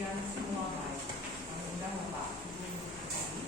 Biar semua baik. Kami undang Bapak Ibu tadi.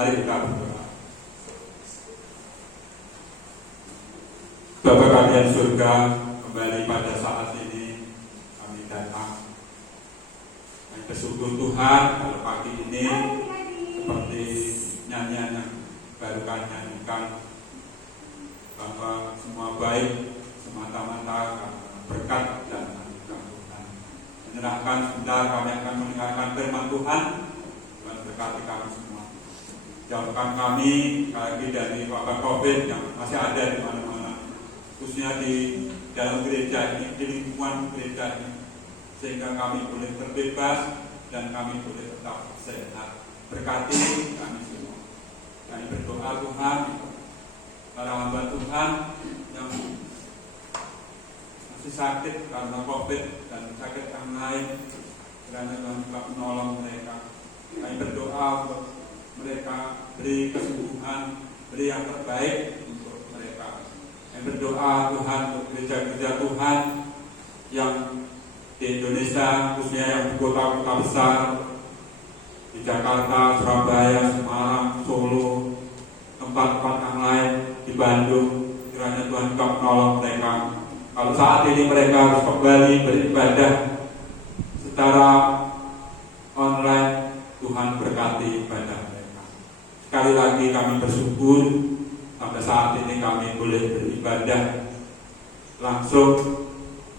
Mari kita berdoa. Bapa kami yang surga, kembali pada saat ini kami datang. Kami bersyukur Tuhan kalau pagi ini seperti nyanyian yang baru kami nyanyikan, bahwa semua baik semata-mata berkat dan anugerah Tuhan. Menyerahkan sebentar kami akan mendengarkan firman Tuhan. Tuhan berkati kami semua. Jauhkan kami lagi dari wabah COVID yang masih ada di mana-mana, khususnya di dalam gereja ini, di lingkungan gereja ini, sehingga kami boleh terbebas dan kami boleh tetap sehat. Berkati kami semua. Kami berdoa Tuhan, para hamba Tuhan yang masih sakit karena COVID dan sakit yang lain, kiranya Tuhan juga menolong mereka. Kami berdoa untuk mereka, beri kesembuhan, beri yang terbaik untuk mereka. Kami berdoa Tuhan untuk gereja-gereja Tuhan yang di Indonesia, khususnya yang di kota-kota besar, di Jakarta, Surabaya, Semarang, Solo, tempat-tempat yang lain, di Bandung. Kiranya Tuhan juga menolong mereka. Kalau saat ini mereka harus kembali beribadah secara online Tuhan berkati ibadah mereka. Sekali lagi kami bersyukur sampai saat ini kami boleh beribadah langsung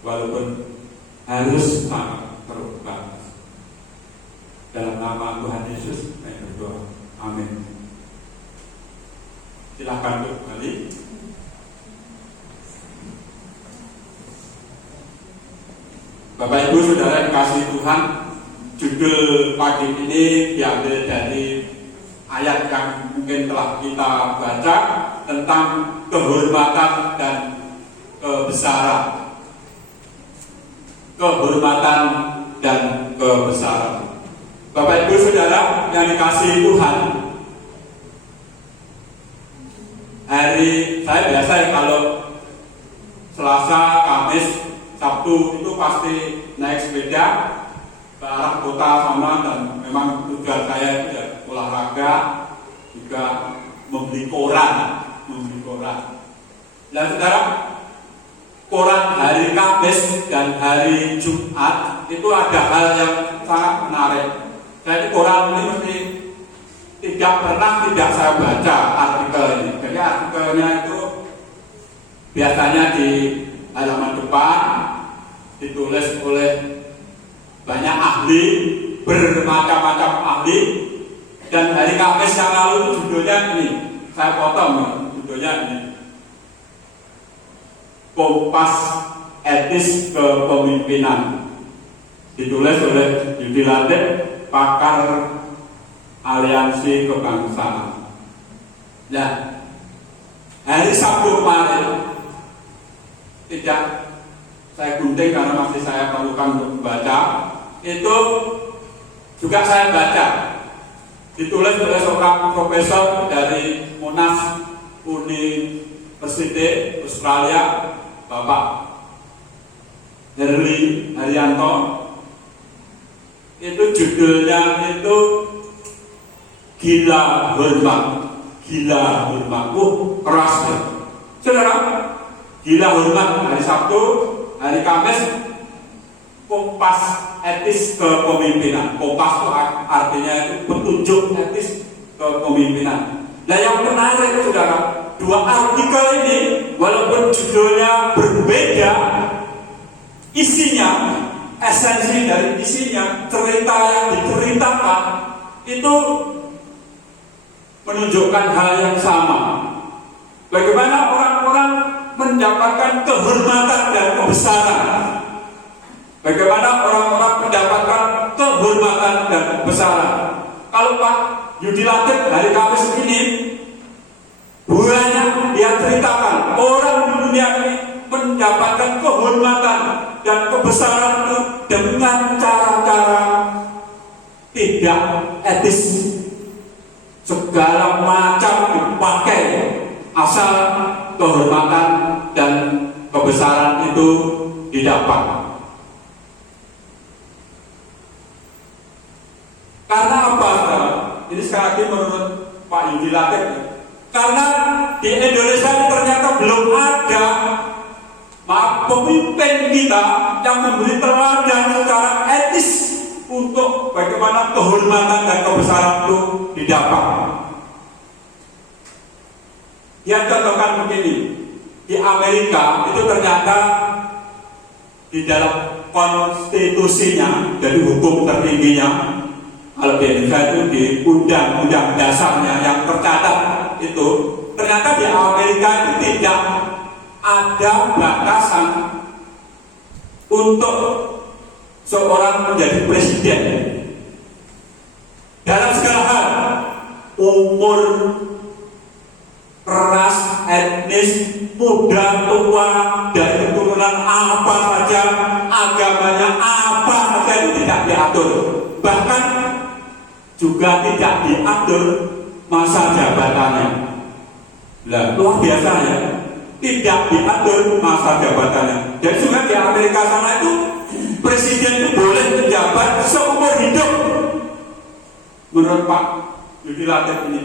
walaupun harus sangat terbatas. Dalam nama Tuhan Yesus kami berdoa. Amin. Silakan kembali. Bapak Ibu Saudara yang kasih Tuhan, judul pagi ini diambil dari ayat yang mungkin telah kita baca tentang kehormatan dan kebesaran. Kehormatan dan kebesaran. Bapak Ibu Saudara yang dikasihi Tuhan, hari saya biasa ya kalau Selasa, Kamis, Sabtu itu pasti naik sepeda ke arah kota sana, dan memang tujuan saya itu ya olahraga, juga membeli koran. Dan saudara, koran hari Kamis dan hari Jumat itu ada hal yang sangat menarik. Jadi koran ini mesti tidak saya baca artikel ini. Jadi artikelnya itu biasanya di halaman depan ditulis oleh banyak ahli, bermacam-macam ahli. Dan hari Kamis yang lalu itu judulnya ini, saya potong judulnya ini, Kompas Etis Kepemimpinan, ditulis oleh Yudi Latif, pakar Aliansi Kebangsaan. Nah, hari Sabtu kemarin tidak saya gunting karena masih saya perlukan untuk membaca. Itu juga saya baca, ditulis oleh seorang profesor dari Monash University Australia, Bapak Herli Haryanto. Itu judulnya itu Gila Hormat. Keras ya. Saudara, gila hormat hari Sabtu, hari Kamis, kompas etis kepemimpinan. Kompas itu artinya itu petunjuk etis kepemimpinan. Nah, yang menarik saudara, dua artikel ini walaupun judulnya berbeda, isinya, esensi dari isinya, cerita yang diceritakan itu menunjukkan hal yang sama. Bagaimana orang-orang mendapatkan kehormatan dan kebesaran. Bagaimana orang-orang mendapatkan kehormatan dan kebesaran. Kalau Pak Yudi Latif hari Kamis ini banyak dia ceritakan orang di dunia ini mendapatkan kehormatan dan kebesaran itu dengan cara-cara tidak etis. Segala macam dipakai asal kehormatan dan kebesaran itu didapat. Karena apa? Ini sekali lagi menurut Pak Yudi Latif, karena di Indonesia ini ternyata belum ada pemimpin kita yang memberi teladan secara etis untuk bagaimana kehormatan dan kebesaran itu didapat. Yang contohkan begini, di Amerika itu ternyata di dalam konstitusinya, jadi hukum tertingginya, kalau di Indonesia itu di undang-undang dasarnya yang tercatat itu, ternyata di Amerika itu tidak ada batasan untuk seorang menjadi presiden dalam segala hal, umur, ras, etnis, muda, tua, dari keturunan apa saja, agamanya apa saja itu tidak diatur. Bahkan juga tidak diatur masa jabatannya. Nah, luar biasa ya, tidak diatur masa jabatannya. Dan juga di Amerika sana itu presiden itu boleh menjabat seumur hidup menurut Pak Yudi Latif ini.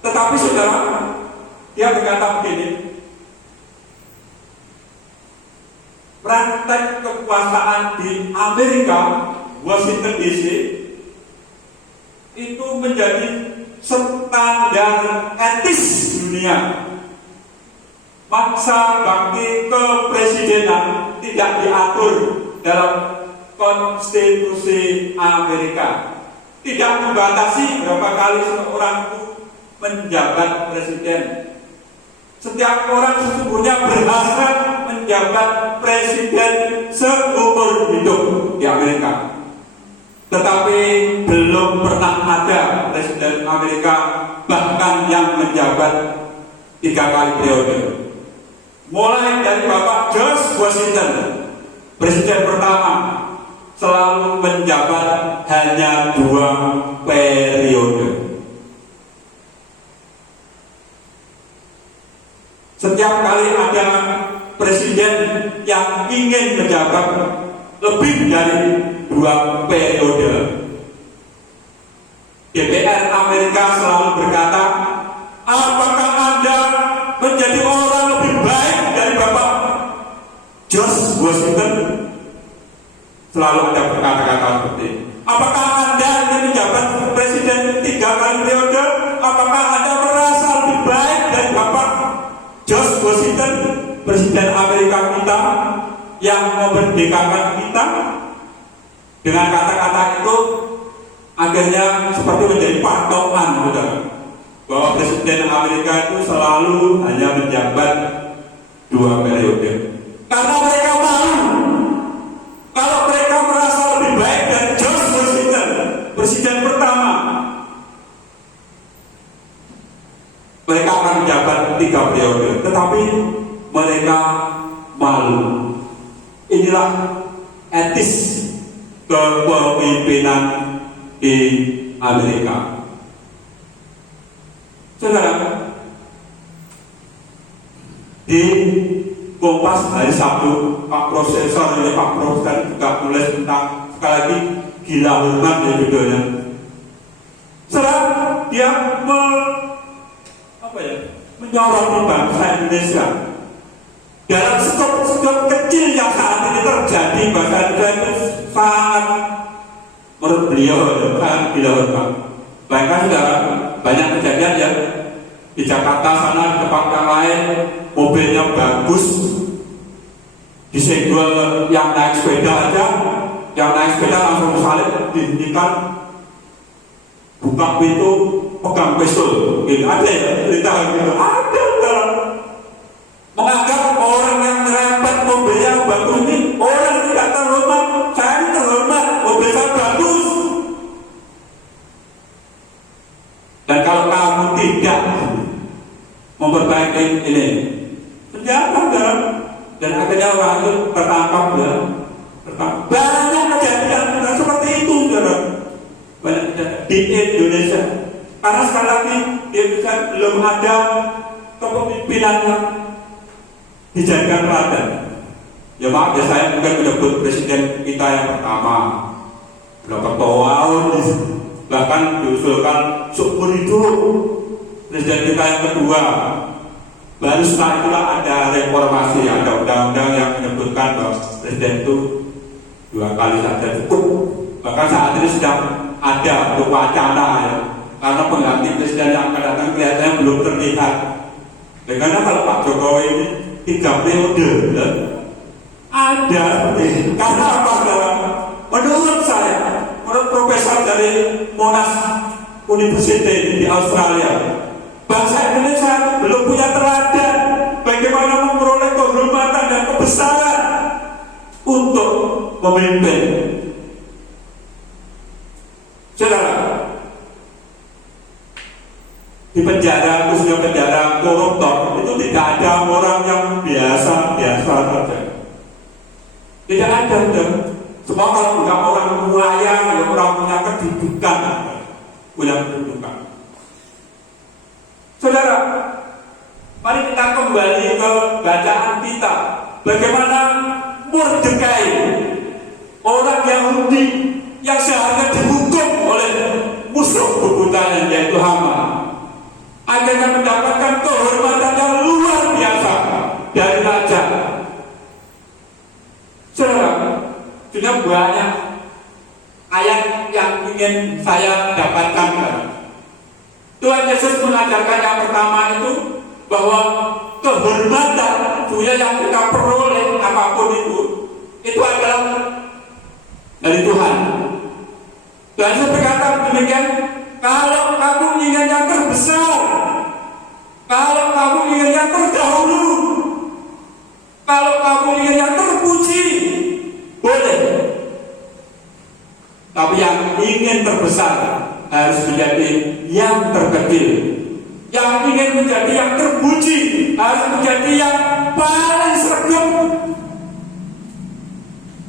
Tetapi saudara, dia berkata begini, praktek kekuasaan di Amerika, Washington DC, menjadi standar etis dunia. Masa bakti kepresidenan tidak diatur dalam konstitusi Amerika, tidak membatasi berapa kali seorang itu menjabat presiden. Setiap orang sesungguhnya berhak menjabat presiden seumur hidup di Amerika. Tetapi belum pernah ada presiden Amerika bahkan yang menjabat 3 kali periode. Mulai dari Bapak George Washington, presiden pertama, selalu menjabat hanya 2 periode. Setiap kali ada presiden yang ingin menjabat lebih dari 2 periode, DPR Amerika selalu berkata, apakah Anda menjadi orang lebih baik dari Bapak George Washington? Selalu ada kata-kata seperti ini. Apakah Anda ingin menjabat presiden 3 kali periode? Apakah Anda merasa lebih baik dari Bapak George Washington, presiden Amerika kita yang memerdekakan kita? Dengan kata-kata itu akhirnya seperti menjadi patokan, bahwa presiden Amerika itu selalu hanya menjabat 2 periode. Karena mereka malu kalau mereka merasa lebih baik dari George Washington, presiden pertama, mereka akan menjabat 3 periode. Tetapi mereka malu. Inilah etis kepemimpinan di Amerika. Saudara, di Kompas hari Sabtu, Pak Profesor juga tulis tentang, sekali lagi, gila hormat ya judulnya. Saudara, dia menyoroti bangsa Indonesia dalam skop kecil yang saat ini terjadi. Bangsa Indonesia itu sangat, menurut beliau, sangat gila hormat. Bahkan saudara, banyak kejadian ya di Jakarta sana, di tempat yang lain, mobilnya bagus, disenggol yang naik sepeda aja, yang naik sepeda langsung salib, dihentikan, buka pintu, pegang pistol, gitu ada ya cerita gitu, ada dalam menganggap orang yang merempet mobilnya bagus ini orang tidak terhormat. Saya ini terhormat, mobil saya bagus. Dan kalau kamu tidak memperbaiki ini, penjara, dan akhirnya orang itu tertangkap ya. Banyak kejadian seperti itu, saudara. Banyak kejadian di Indonesia. Karena sekali lagi di Indonesia belum ada kepemimpinan yang dijaga teladan. Ya maaf ya, saya bukan menyebut presiden kita yang pertama, berapa tahun, bahkan diusulkan seumur hidup. Presiden kita yang kedua, baru setelah itulah ada reformasi, ada undang-undang yang menyebutkan bahwa presiden itu 2 kali saja cukup. Bahkan saat ini sedang ada untuk wacana ya, karena pengganti presiden yang akan datang kelihatannya belum terlihat. Karena kalau Pak Jokowi ini 3 periode ya, ada seperti karena apa? Menurut saya, menurut profesor dari Monash University di Australia, bangsa Indonesia belum punya teladan bagaimana memperoleh kehormatan dan kebesaran untuk memimpin. Saudara, di penjara, khususnya penjara koruptor, itu tidak ada orang yang biasa-biasa saja. Tidak ada. Semua kalau bukan orang kaya, orang punya kedudukan, Saudara, mari kita kembali ke bacaan kita. Bagaimana Mordekai, orang Yahudi yang seharusnya dihukum oleh musuh bebuyutan yaitu Haman, akhirnya mendapatkan kehormatan yang luar biasa dari raja. Saudara, sudah banyak ayat yang ingin saya dapatkan. Tuhan Yesus mengajarkan yang pertama itu bahwa kehormatan dunia yang kita peroleh apapun itu adalah dari Tuhan. Tuhan Yesus berkata demikian, kalau kamu ingin yang terbesar, kalau kamu ingin yang terdahulu, kalau kamu ingin yang terpuji, boleh. Tapi yang ingin terbesar harus menjadi yang terkecil. Yang ingin menjadi yang terpuji harus menjadi yang paling sregep.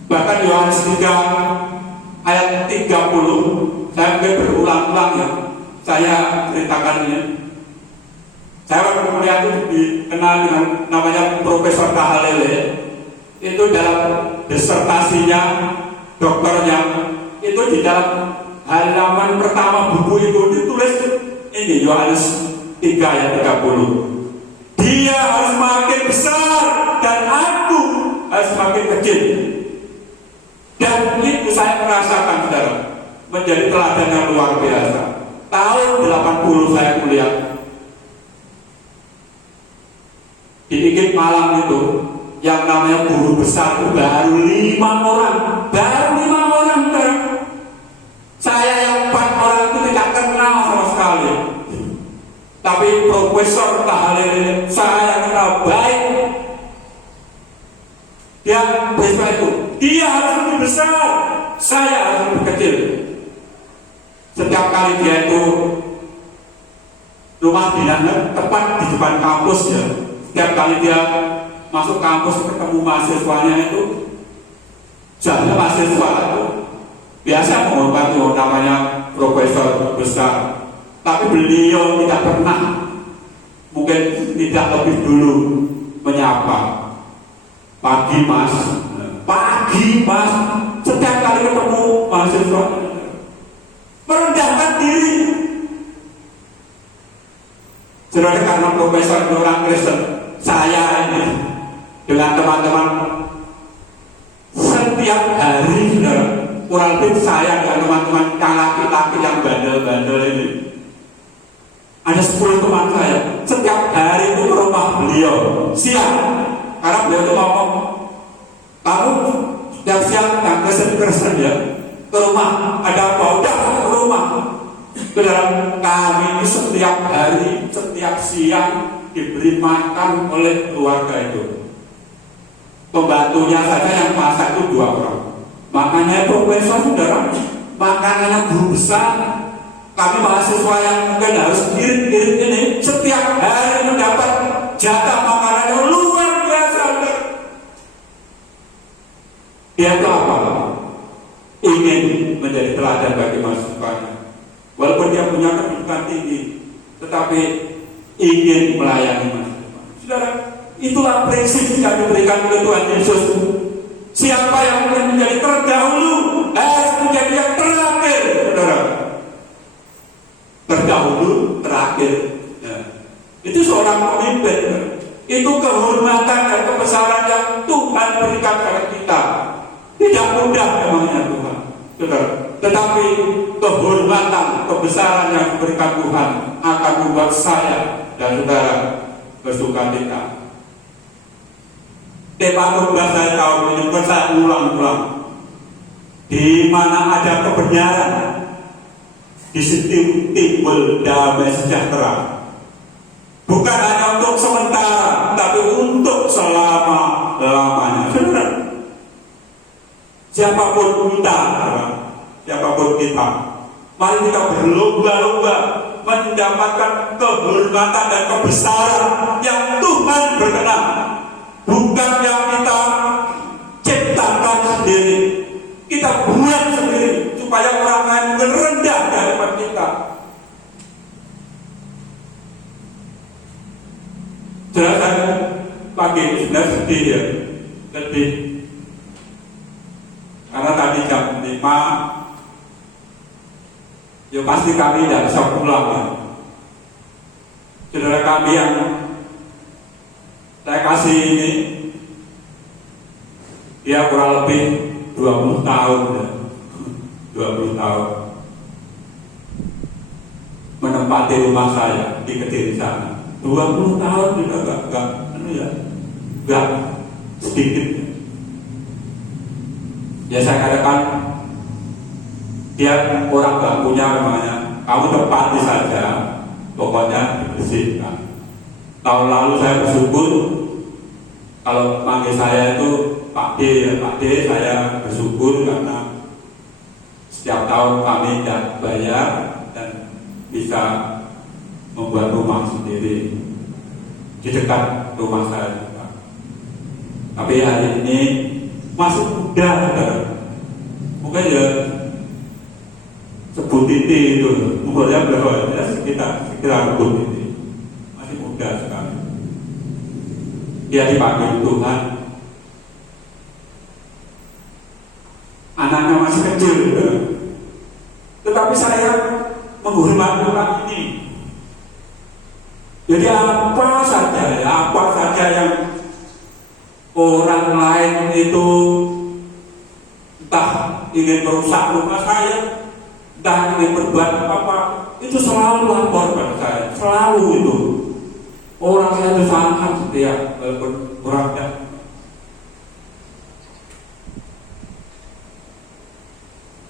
Bahkan Yohanes 3 ayat 30, saya berulang-ulang ya, saya ceritakan ini. Saya waktu kuliah itu dikenal dengan namanya Profesor Kahalele. Itu dalam disertasinya, dokternya, itu di dalam halaman pertama buku itu ditulis ini, Yohanes 3 ayat 30. Dia harus makin besar dan aku harus makin kecil. Dan itu saya merasakan, saudara, menjadi teladan yang luar biasa. Tahun 80 saya kuliah di IKIP Malang itu, yang namanya guru besar itu baru 5 orang, saudara. Saya yang 4 orang itu tidak kenal sama sekali. Tapi Profesor Kahalele saya kenal baik. Dia besok itu, dia harus lebih besar, saya harus lebih kecil. Setiap kali dia itu rumah dinasnya tepat di depan kampus ya. Setiap kali dia masuk kampus ketemu mahasiswanya itu, jadinya mahasiswa itu biasa menghormati namanya profesor besar. Tapi beliau tidak pernah, mungkin tidak lebih dulu menyapa. Pagi mas, setiap kali ketemu mahasiswa merendahkan diri. Saudara, karena profesor orang Kristen, saya ini dengan teman-teman setiap hari, saudara, kurang lebih saya dengan teman-teman yang laki-laki yang bandel-bandel ini, ada 10 teman saya, setiap hari itu ke rumah beliau siang. Karena beliau itu ngomong, kamu setiap siang yang Kristen ya, ke rumah, ada apa? Udah ke rumah. Saudara, kami ini setiap hari, setiap siang diberi makan oleh keluarga itu. Pembantunya saja yang masak itu 2 orang. Makanya profesor, saudara, makanannya guru besar. Kami mahasiswa yang mungkin harus irit-irit ini setiap hari mendapat jatah makanan yang luar biasa. Dia itu apa? Ingin menjadi teladan bagi mahasiswanya. Walaupun dia punya kedudukan tinggi, tetapi ingin melayani mahasiswa. Saudara, itulah prinsip yang diberikan oleh Tuhan Yesus. Siapa yang ingin menjadi terdahulu harus menjadi yang terakhir, saudara. Terdahulu, terakhir. Ya. Itu seorang pemimpin. Itu kehormatan dan kebesaran yang Tuhan berikan kepada kita. Tidak mudah memangnya Tuhan, saudara. Tetapi kehormatan, kebesaran yang diberikan Tuhan akan membuat saya dan saudara bersukacita. Tema khotbah saya tahun ini bukan saya ulang-ulang. Di mana ada kebenaran, di situ timbul damai sejahtera. Bukan hanya untuk sementara, tapi untuk selama-lamanya. Saudara, siapapun kita, mari kita berlomba-lomba mendapatkan kehormatan dan kebesaran yang Tuhan berkenan, bukan yang kita ciptakan sendiri, kita buat sendiri supaya orang lain rendah daripada kita. Jelas pagi ini sudah sedih ya, sedih. Karena tadi jam 5, ya pasti kami tidak bisa pulang ya. Saudara kami yang saya kasih ini, dia kurang lebih 20 tahun ya. 20 tahun. menempati rumah saya di Kediri sana. 20 tahun juga enggak sedikit. Ya saya katakan dia orang gak punya namanya. Kamu tempati saja, pokoknya dibersihkan. Tahun lalu saya bersyukur kalau panggil saya itu Pak D, ya Pak D, saya bersyukur karena setiap tahun kami tidak bayar dan bisa membuat rumah sendiri di dekat rumah saya juga. Tapi hari ini masih muda, mungkin ya sebut titik itu umurnya berapa? Ya sekitar sebut titik, masih muda sekali. Dia dipanggil Tuhan, anaknya masih kecil, tetapi saya menghormati orang ini. Jadi apa saja yang orang lain itu entah ingin merusak rumah saya, entah ingin berbuat apa, itu selalu lapor pada saya, selalu itu. Orang saya itu sangat setia berkurangnya.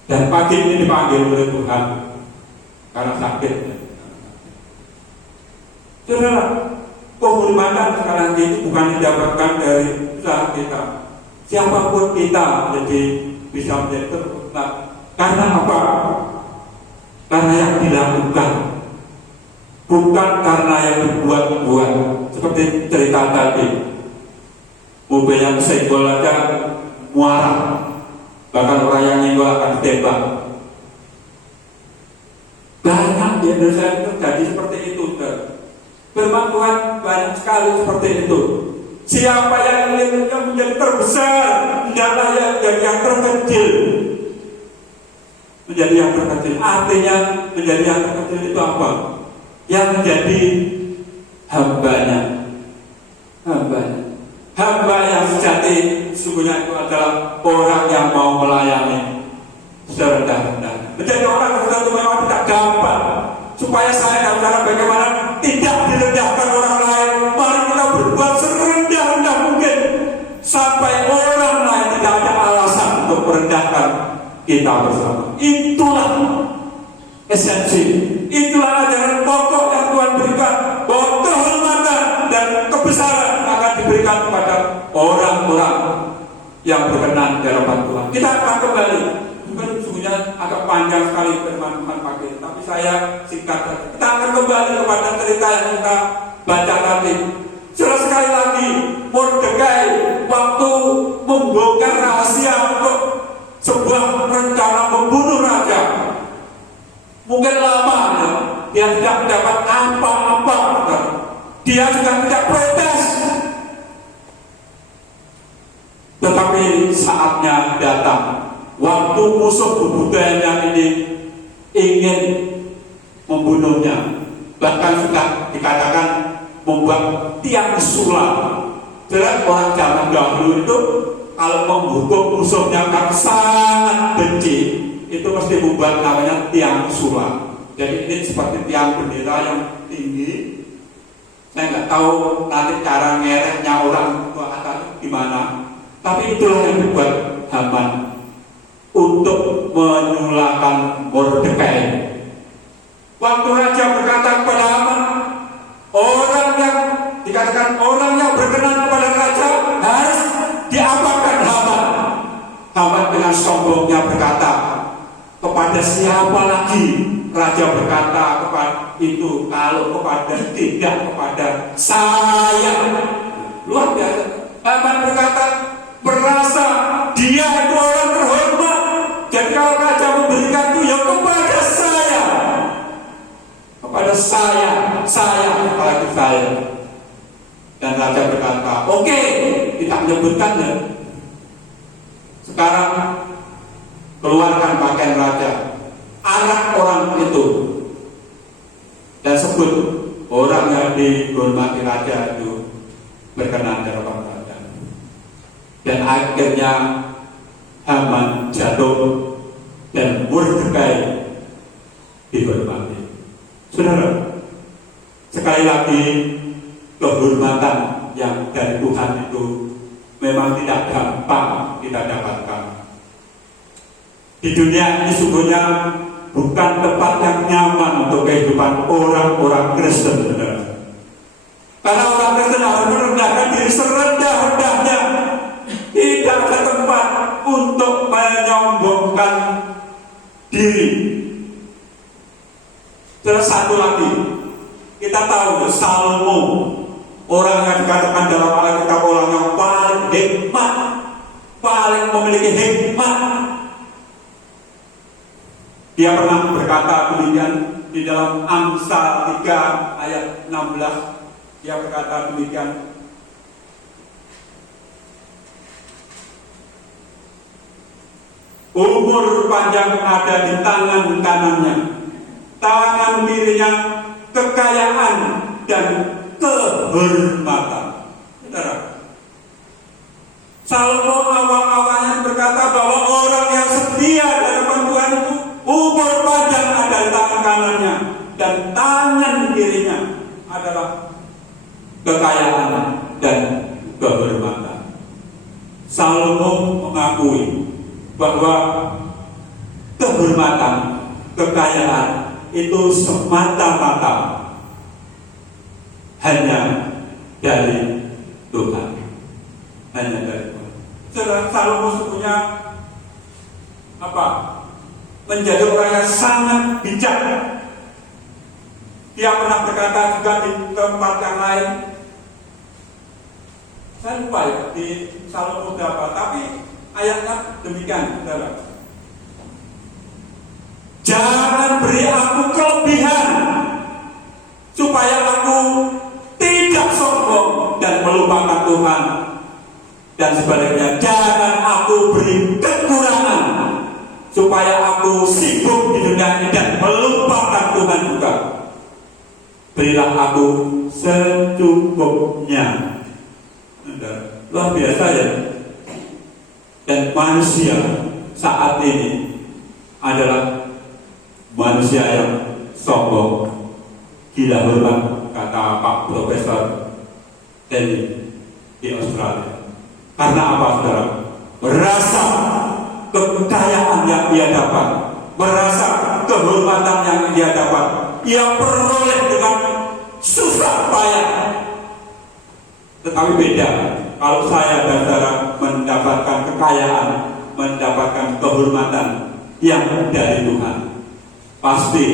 Dan pagi ini dipanggil oleh Tuhan karena sakit. Saudara, penghormatan sekarang ini bukan didapatkan dari usaha kita. Siapapun kita jadi bisa menjadi terhormat. Karena apa? Karena yang dilakukan, bukan karena yang dibuat-buat. Seperti cerita tadi, mobil yang kesenggol aja muarah, bahkan orang yang nyenggol akan ditembak. Banyak di Indonesia itu terjadi seperti itu. Firman Tuhan banyak sekali seperti itu. Siapa yang ingin menjadi terbesar, hendaklah yang menjadi yang terkecil. Menjadi yang terkecil, artinya menjadi yang terkecil itu apa? Yang menjadi hambanya. Hamba yang sejati sesungguhnya itu adalah orang yang mau melayani serendah-rendahnya. Menjadi orang tertentu memang tidak gampang. Supaya saya dan saudara bagaimana tidak direndahkan orang lain, mari kita berbuat serendah-rendah mungkin sampai orang lain tidak ada alasan untuk merendahkan kita bersama. Itulah esensi, itulah ajaran pokok yang Tuhan berikan, bahwa kehormatan dan kebesaran akan diberikan kepada orang-orang yang berkenan di hadapan Tuhan. Kita akan kembali, mungkin sesungguhnya agak panjang sekali firman Tuhan pagi, tapi saya singkat. Kita akan kembali kepada cerita yang kita baca tadi. Sekali lagi, Mordekai waktu membongkar rahasia untuk sebuah rencana membunuh raja, mungkin lama ya, dia tidak mendapat apa-apa, dia juga tidak protes. Tetapi saatnya datang, waktu musuh bebudayanya ini ingin membunuhnya, bahkan sudah dikatakan membuat tiang sulam. Jadi orang zaman dahulu itu kalau menghukum musuhnya karena sangat benci, itu mesti membuat namanya tiang sulam. Jadi ini seperti tiang bendera yang tinggi. Saya nggak tahu nanti cara ngereknya orang ke atas gimana. Tapi itulah yang dibuat Haman untuk menyulahkan Mordekai. Waktu raja berkata kepada Haman, orang yang dikatakan orang yang berkenan kepada raja harus diapakan Haman. Haman dengan sombongnya berkata, kepada siapa lagi raja berkata kepada itu kalau kepada tidak kepada saya. Luar biasa. Haman berkata, merasa dia itu orang terhormat. Jadi kalau raja memberikan itu ya kepada saya. Kepada saya, apalagi saya. Dan raja berkata, oke, kita menyebutkan ya. Sekarang keluarkan pakaian raja, anak orang itu, dan sebut orang yang dihormati raja itu berkenan dalam raja. Dan akhirnya Haman jatuh dan Mordekai dihormati. Saudara, sekali lagi kehormatan yang dari Tuhan itu memang tidak gampang kita dapatkan. Di dunia ini sungguhnya bukan tempat yang nyaman untuk kehidupan orang-orang Kristen, saudara. Karena orang Kristen harus merendahkan diri serendah-rendahnya. Tidak ada tempat untuk menyombongkan diri. Terus satu lagi, kita tahu Salomo, orang yang dikatakan dalam Alkitab orang yang paling hikmat, paling memiliki hikmat. Dia pernah berkata demikian di dalam Amsal 3 ayat 16. Dia berkata demikian, umur panjang ada di tangan kanannya, tangan kirinya kekayaan dan kehormatan. Saudara, Salomo awal-awalnya berkata bahwa orang yang setia di hadapan Tuhan itu umur panjang ada di tangan kanannya dan tangan kirinya adalah kekayaan dan kehormatan. Salomo mengakui bahwa kehormatan, kekayaan itu semata-mata hanya dari Tuhan. Hanya dari Tuhan. Saudara, Salomo sesungguhnya apa? Menjadi orang yang sangat bijak. Dia pernah berkata juga di tempat yang lain. Saya lupa ya di Salomo berapa, tapi ayatnya demikian, saudara. Jangan beri aku kelebihan supaya aku tidak sombong dan melupakan Tuhan, dan sebaliknya jangan aku beri kekurangan supaya aku sibuk di dunia ini dan melupakan Tuhan juga. Berilah aku secukupnya. Luar biasa ya. Dan manusia saat ini adalah manusia yang sombong, gila hormat, kata Pak Profesor Denny di Australia. Karena apa, saudara? Merasa kekayaan yang ia dapat, merasa kehormatan yang ia dapat, ia peroleh dengan susah payah. Tetapi beda kalau saya dan saudara mendapatkan kekayaan, mendapatkan kehormatan yang dari Tuhan. Pasti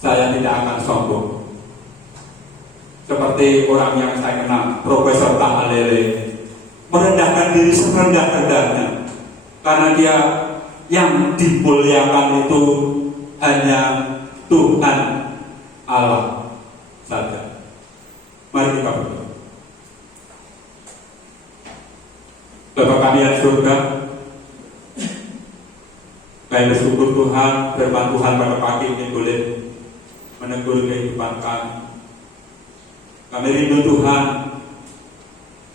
saya tidak akan sombong. Seperti orang yang saya kenal, Profesor Tahalele, merendahkan diri serendah-rendahnya, karena dia yang dimuliakan itu hanya Tuhan Allah saja. Mari kita berdoa. Bapa kami yang surga, kami bersyukur Tuhan, firman Tuhan pada pagi ini boleh menegur kehidupan kami. Kami rindu Tuhan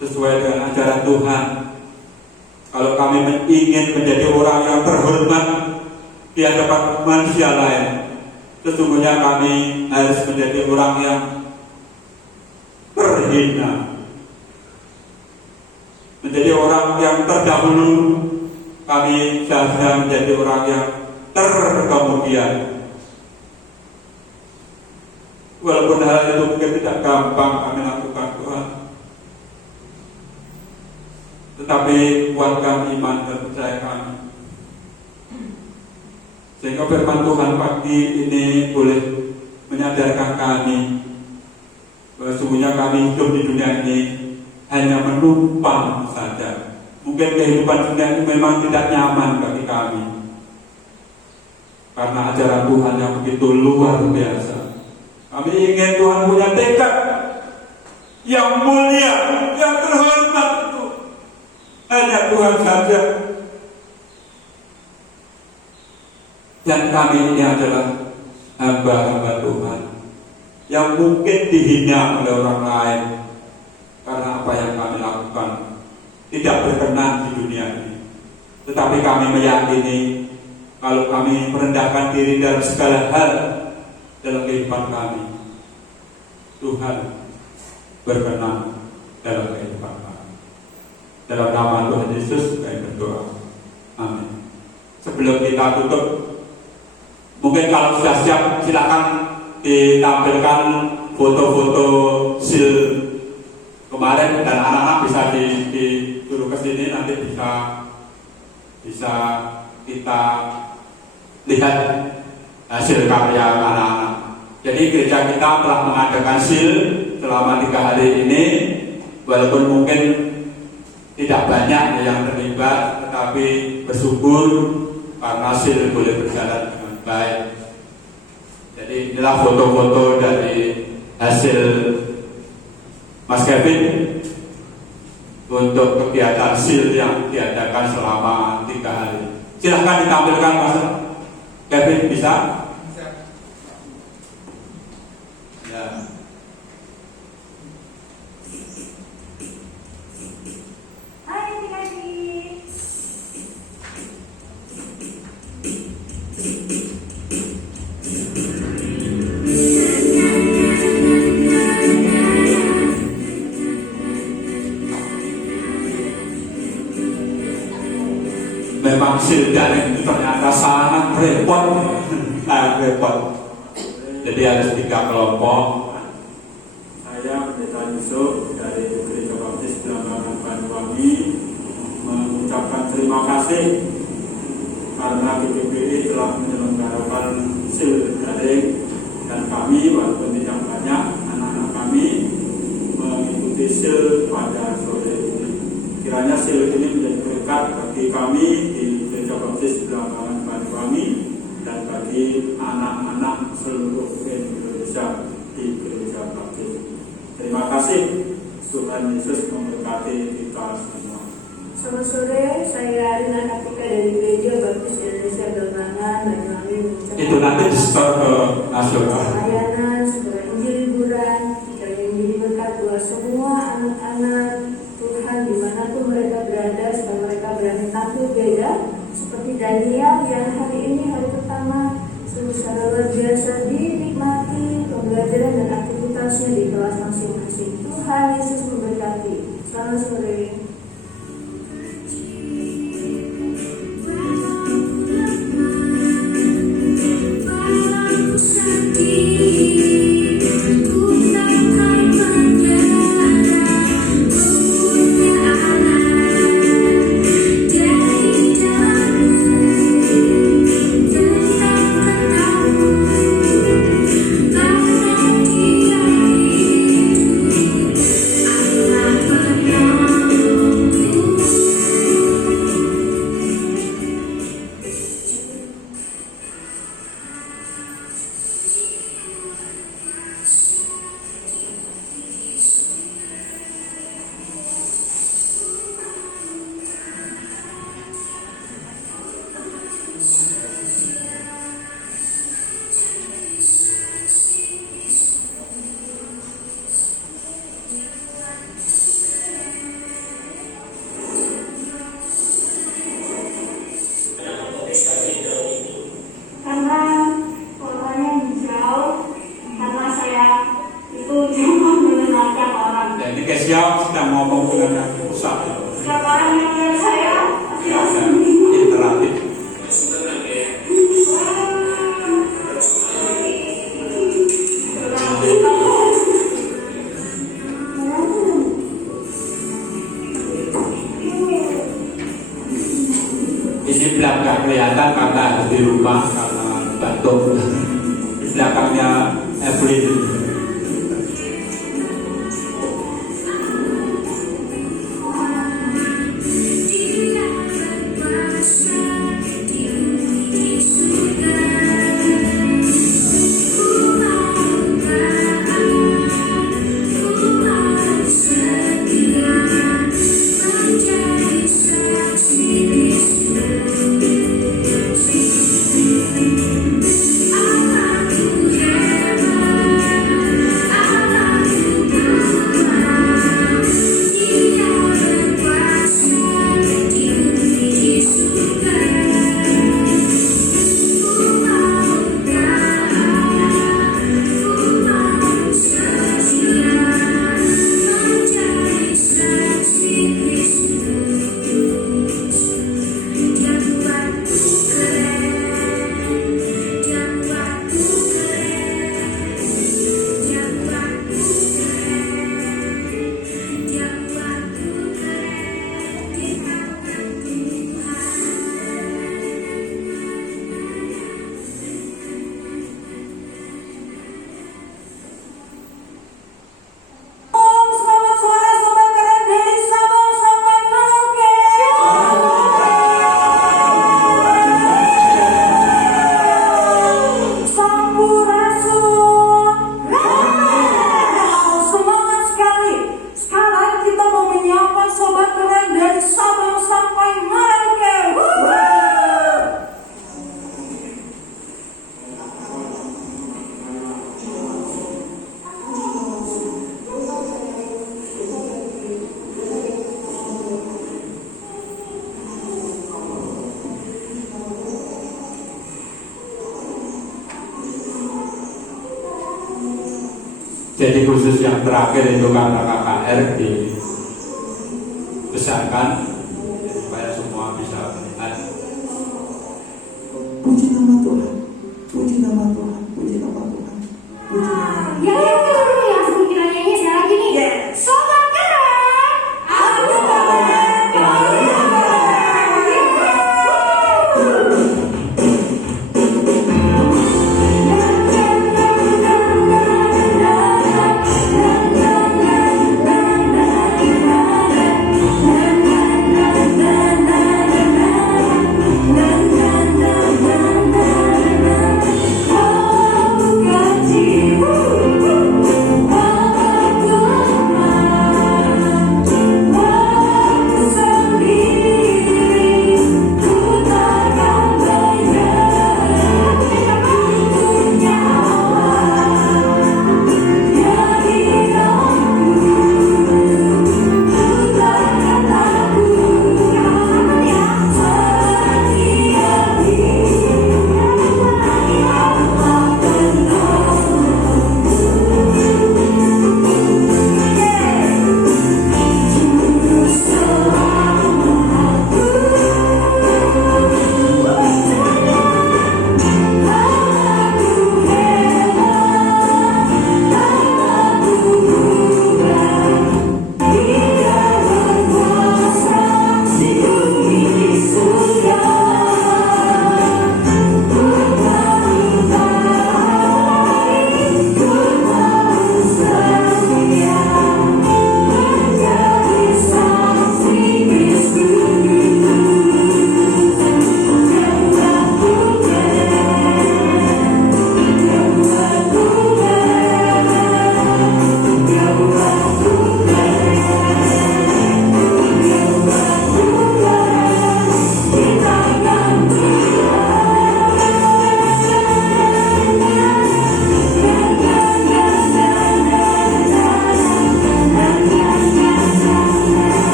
sesuai dengan ajaran Tuhan. Kalau kami ingin menjadi orang yang terhormat di hadapan manusia lain, sesungguhnya kami harus menjadi orang yang terhina, menjadi orang yang terdahulu. Kami seharusnya menjadi orang yang terkemudian. Walaupun hal itu mungkin tidak gampang kami lakukan, Tuhan, tetapi kuatkan iman dan percaya kami, sehingga firman Tuhan pagi ini boleh menyadarkan kami bahwa sesungguhnya kami hidup di dunia ini hanya menumpang saja. Mungkin kehidupan dunia ini memang tidak nyaman bagi kami, karena ajaran Tuhan yang begitu luar biasa. Kami ingin Tuhan punya tekad yang mulia, yang terhormat itu hanya Tuhan saja. Dan kami ini adalah hamba-hamba Tuhan yang mungkin dihina oleh orang lain karena apa yang kami lakukan tidak berkenan di dunia ini. Tetapi kami meyakini kalau kami merendahkan diri dalam segala hal dalam kehidupan kami, Tuhan berkenan dalam kehidupan kami. Dalam nama Tuhan Yesus kami berdoa. Amin. Sebelum kita tutup, mungkin kalau sudah siap silakan ditampilkan foto-foto sil kemarin, dan anak-anak bisa disuruh ke sini, nanti bisa kita lihat hasil karya anak-anak. Jadi gereja kita telah mengadakan sil selama 3 hari ini, walaupun mungkin tidak banyak yang terlibat, tetapi bersyukur karena sil boleh berjalan dengan baik. Jadi inilah foto-foto dari hasil Mas Kevin untuk kegiatan sil yang diadakan selama 3 hari. Silahkan ditampilkan Mas Kevin, bisa? Ya. Hai adik-adik. Memang sil daring itu ternyata sangat repot. Repot. Jadi harus 3 kelompok. Saya Pendeta Yusuf dari Gereja Baptis Belambangan Banyuwangi mengucapkan terima kasih karena GBPI telah menyelenggarakan sil daring, dan kami walaupun tidak banyak, anak-anak kami mengikuti sil pada sore ini. Kiranya sil ini menjadi berkat bagi kami di Gereja Baptis Belambangan Banyuwangi dan bagi anak-anak seluruh Indonesia di Gereja Baptis. Terima kasih. Tuhan Yesus memberkati kita semua. Selamat sore, saya Rina Kartika dari Gereja Baptis Indonesia Belambangan Banyuwangi. Itu nanti di store ke nasional. Layanan, segera Injil liburan, kiranya menjadi berkat buat semua anak-anak Tuhan dimanapun mereka berada, supaya mereka berani tampil beda seperti Daniel yang hari ini hari pertama sungguh secara luar biasa dinikmati pembelajaran dan aktivitasnya di kelas masing-masing. Tuhan Yesus memberkati. Selamat sore. Sedang ngomong dengan pusat. Setiap orang yang melihat saya pasti langsung Interaktif. Ini belakang kelihatan karena harus di rumah karena batuk. Belakangnya Evelyn. Aku Jadi khusus yang terakhir itu karena KKR dibesarkan supaya semua bisa melihat. Puji nama Tuhan, puji nama Tuhan, puji nama Tuhan, puji nama Tuhan. Ya, aku kira nyanyi sekali lagi nih. Sobat keren, aku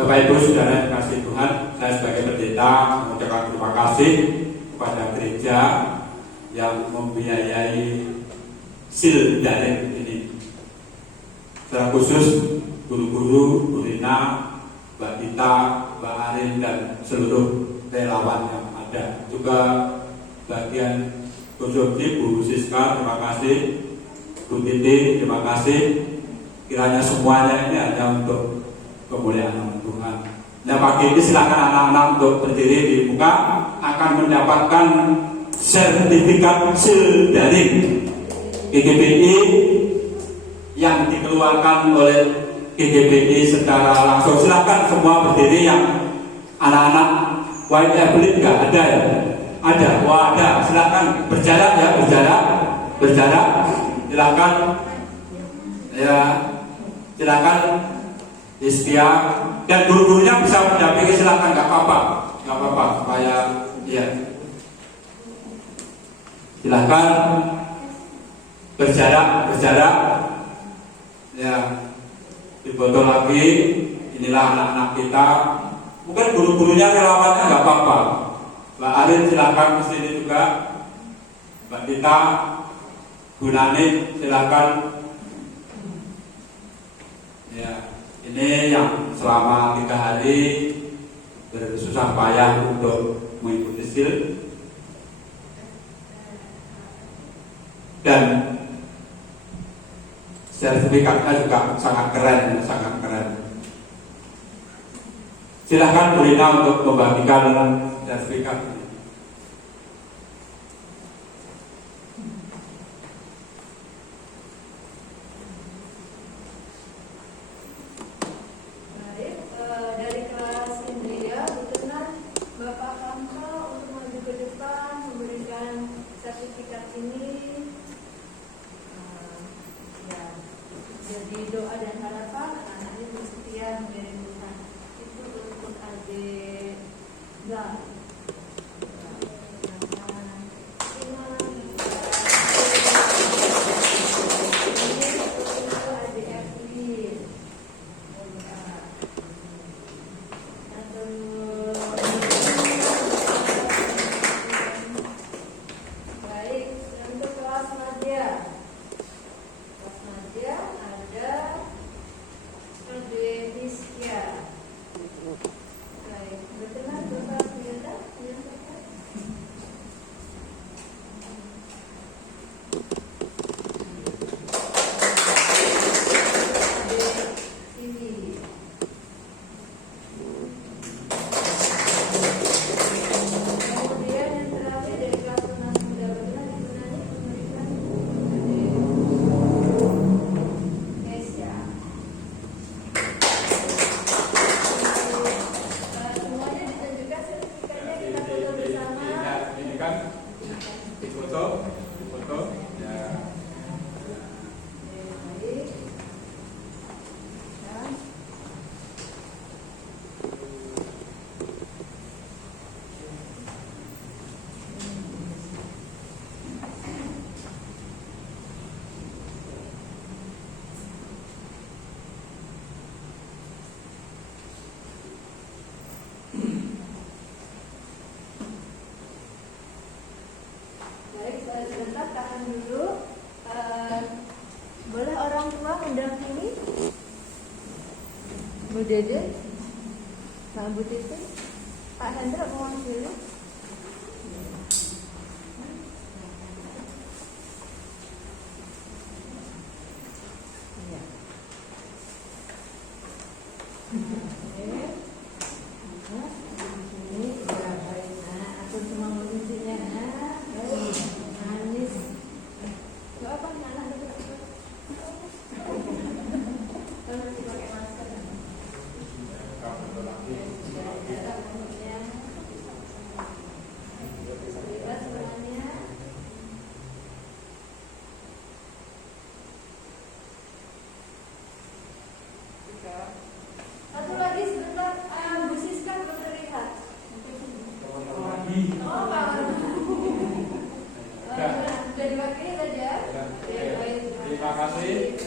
Bapak Ibu Saudara yang kasih Tuhan, saya sebagai pendeta mengucapkan terima kasih kepada gereja yang membiayai sil daring ini. Secara khusus guru-guru, Bu Rina, Mbak Dita, Mbak Arin dan seluruh relawan yang ada. Juga bagian Bu Jogji, Bu Siska, terima kasih. Bu Titi, terima kasih. Kiranya semuanya ini hanya untuk kemuliaan nama Tuhan. Nah, pagi ini silakan anak-anak untuk berdiri di muka, akan mendapatkan sertifikat sil daring GGBI yang dikeluarkan oleh GGBI secara langsung. Silakan semua berdiri. Yang anak-anak white athlete nggak ada ya? Ada, wah ada. Silakan berjarak ya, berjarak. Silakan ya, silakan. Istia dan guru-gurunya bisa mendampingi, silakan, nggak apa-apa supaya ya silakan berjarak ya, difoto lagi. Inilah anak-anak kita, mungkin guru-gurunya relawannya nggak apa-apa. Mbak Arin silakan ke sini juga, Mbak Dita, Bu Nani silakan ya. Ini yang selama 3 hari bersusah payah untuk mengikuti sil, dan sertifikatnya juga sangat keren. Silahkan Bu Rina untuk membagikan sertifikat ini. Dari kelas Indria, berkenan Bapak Kamsa untuk maju ke depan memberikan sertifikat ini. Ya, jadi doa dan harapan anak-anak ini setia menjadi Tuhan. Itu untuk adik. Enggak. Dede, Pak Bu Titi, Pak Hendra mewakili. Iya. Ini berapa ini? Aku cuma mau kuncinya. Manis. Gak apa nyala dulu. Kalau masih pakai masker. Bebas semuanya. Satu lagi sebentar, Bu Siska belum terlihat. Oh, Pak. Sudah diwakili saja. Terima kasih.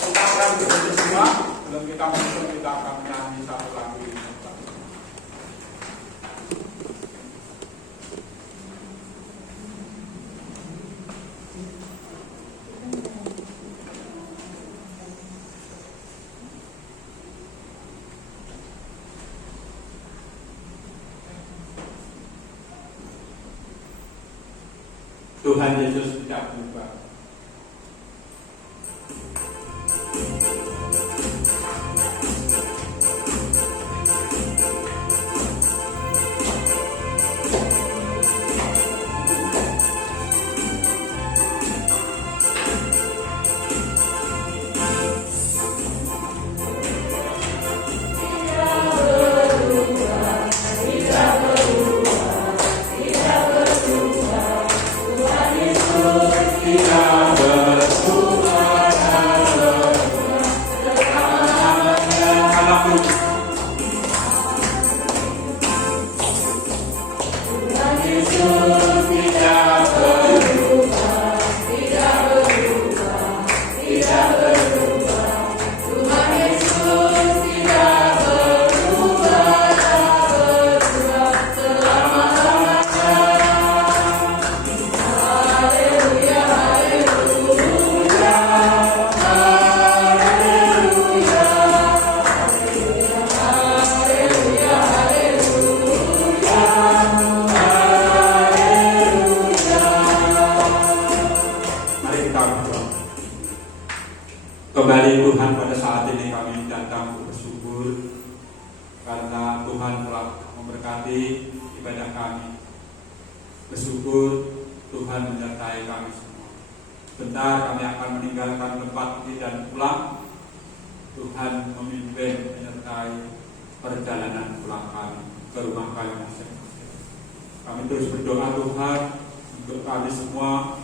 Kita akan berhenti semua. Sebelum kita masuk, kita akan menyanyi satu lagu ini. Tuhan Yesus tidak berubah. Kembali Tuhan, pada saat ini kami datang untuk bersyukur karena Tuhan telah memberkati ibadah kami. Bersyukur Tuhan menyertai kami semua. Bentar kami akan meninggalkan tempat ini dan pulang. Tuhan memimpin menyertai perjalanan pulang kami ke rumah kami masing-masing. Kami terus berdoa Tuhan untuk kami semua,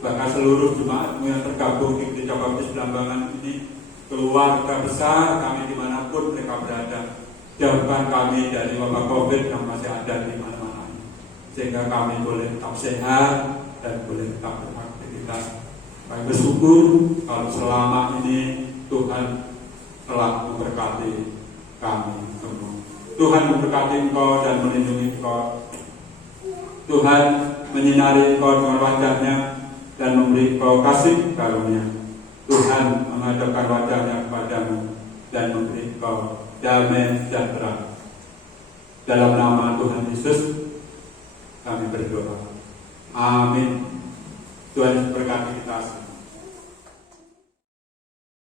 bahkan seluruh jemaatmu yang tergabung di Gereja Baptis Blambangan ini, keluarga besar kami dimanapun mereka berada. Jauhkan kami dari wabah COVID yang masih ada di mana-mana ini, sehingga kami boleh tetap sehat dan boleh tetap beraktivitas. Kami bersyukur kalau selama ini Tuhan telah memberkati kami semua. Tuhan memberkati engkau dan melindungi engkau. Tuhan menyinari engkau dengan wajah-Nya dan memberi engkau kasih karunia. Tuhan menghadapkan wajah-Nya kepadamu dan memberi engkau damai sejahtera. Dalam nama Tuhan Yesus kami berdoa. Amin. Tuhan berkati kita semua.